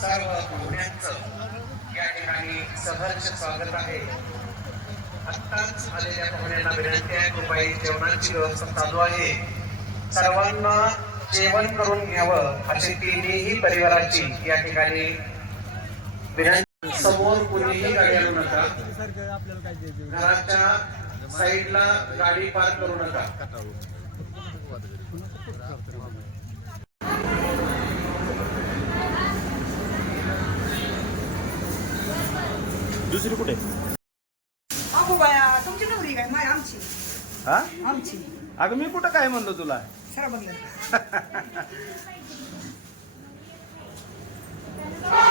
सर्व पाहुण्यांचं या ठिकाणी सहर्ष स्वागत आहे आत्ताच आलेल्या पाहुण्यांना विनंती आहे कृपया जेवणाची व्यवस्था चालू आहे सर्वांना जेवण करून घ्यावं अशी तिन्ही परिवाराची या ठिकाणी विनंती. समोर कुणीही गाडी आणू नका. घराच्या साईडला गाडी पार्क करू नका. दुसरी कुठे? अगो बाया तुमची नवरी काय? माय आमची. हा? आमची. अगं मी कुठं काय म्हणलो तुला? सर बघलं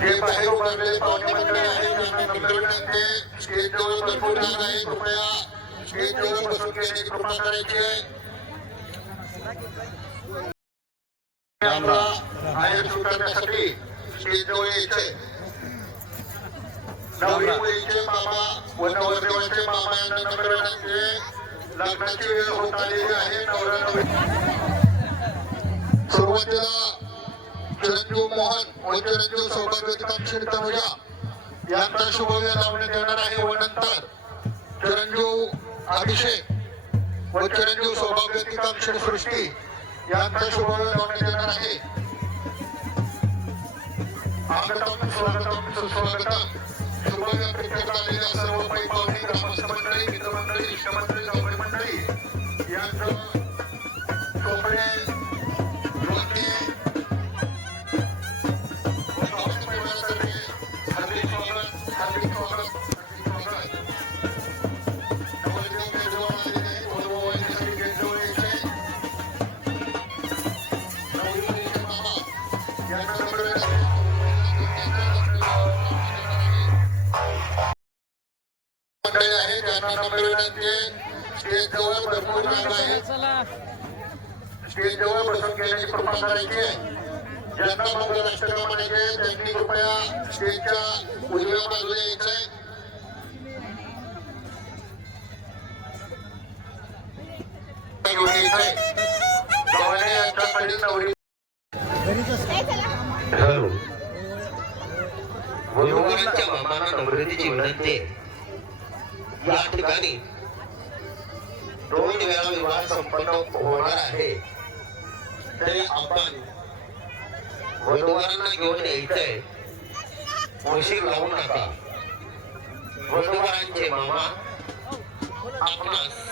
जे बाहेर उभारलेले पाहुणे मंडळी आहेत त्यांना नम्र विनंती आहे. स्टेजजवळ भरपूर जागा आहे कृपया स्टेजजवळ बसून घेण्याची कृपा करायची आहे आपला बाहेर स्वीकारण्यासाठी स्टेजजवळ यायचंय नवरी मुलीचे मामा व नवरदेवाचे मामा यांना नम्र विनंती आहे. लग्नाची वेळ होत आलेली आहे. नवरा सुरुवातीला चिरंजीव मोहन व चिरंजीव सौभाग्यवती तनुजा यांचा शुभवेळ लावण्यात येणार आहे व नंतर चिरंजीव अभिषेक व चिरंजीव सौभाग्यवती काक्षी सृष्टी यांचा शुभवेळ लावण्यात येणार आहे. आगतम स्वागतम सुस्वागतम शुभवेळ प्रित्यर्थ आलेल्या सर्व पै स्टेज जवळ भरपूर जागा आहे स्टेज जवळ बसून घेण्याची कृपा करायची आहे. ज्यांना मंगल अष्टका म्हणायचे त्यांनी कृपया स्टेजच्या उजव्या बाजूला यायचंय गव्हाणे यांच्याकडे नवरी हॅलो. वधूवरांच्या मामांना नम्रतेची विनंती आहे. या ठिकाणी दोन वेळा विवाह संपन्न होणार आहे. तरी आपण वधूवरांना घेऊन यायचंय. उशीर लावू नका. वधूवरांचे मामा आपणास